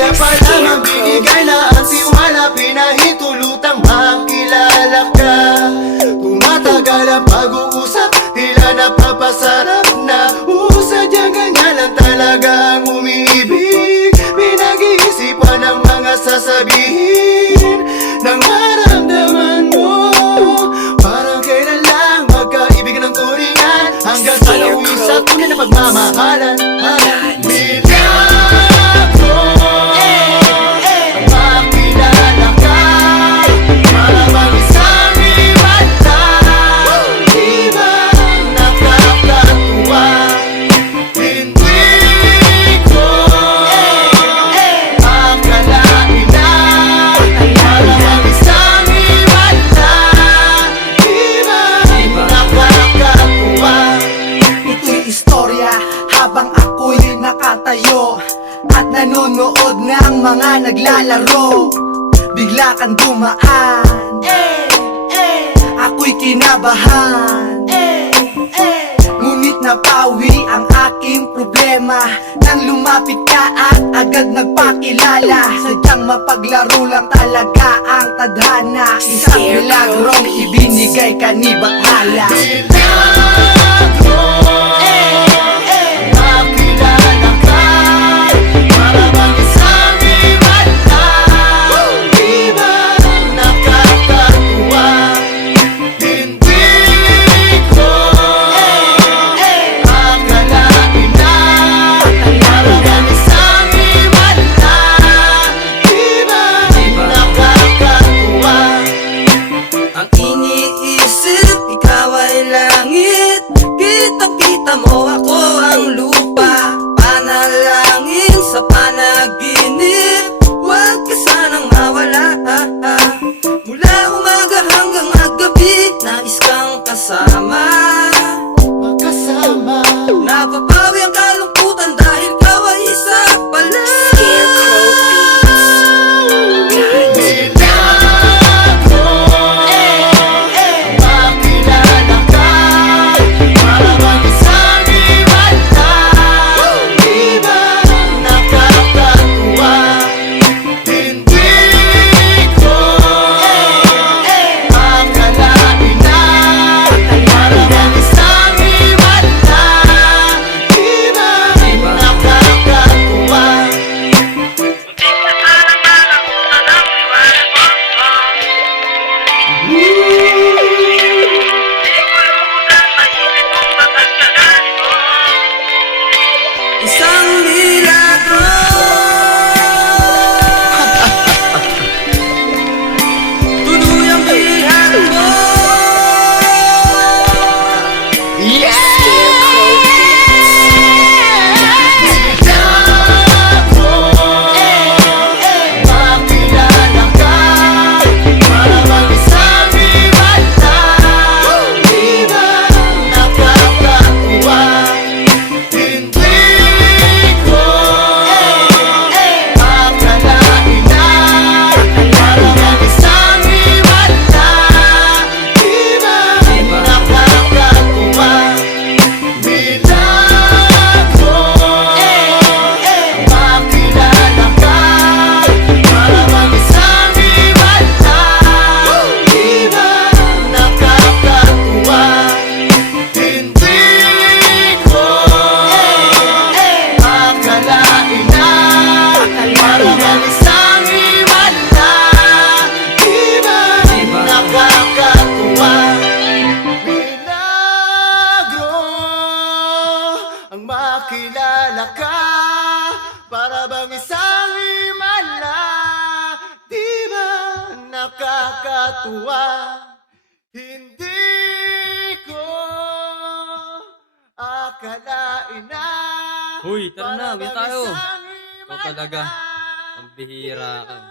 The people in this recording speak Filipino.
Kaya pala ang binigay na ang tiwala, pinahintulutang makilala ka. Tumatagal ang pag-uusap, tila napapasarap na sadyang ganyan lang talaga ang umiibig. Pinag-iisipan ang mga sasabihin ng maramdaman mo. Parang kailan lang magkaibigan ng turingan, hanggang sa nauwi sa tunay na pagmamahalan. Habang ako'y nakatayo at nanonood ng mga naglalaro, bigla kang dumaan, ako'y kinabahan. Ngunit napawi ang aking problema nang lumapit ka at agad nagpakilala. Sadyang mapaglaro lang talaga ang tadhana, isang milagrong ibinigay ka ni Bathala. Mo ako ang lupa, panalangin sa panaginip. Huwag ka sanang mawala, mula umaga hanggang gabi, nais kang kasama. Napapawi ang kalungkutan dahil ikaw ay isa pala. Makilala ka, para bang isang himala. Di ba nakakatuwa? Hindi ko akalain na. Uy, tara na, uwi tayo. Ikaw talaga, ang bihira ka.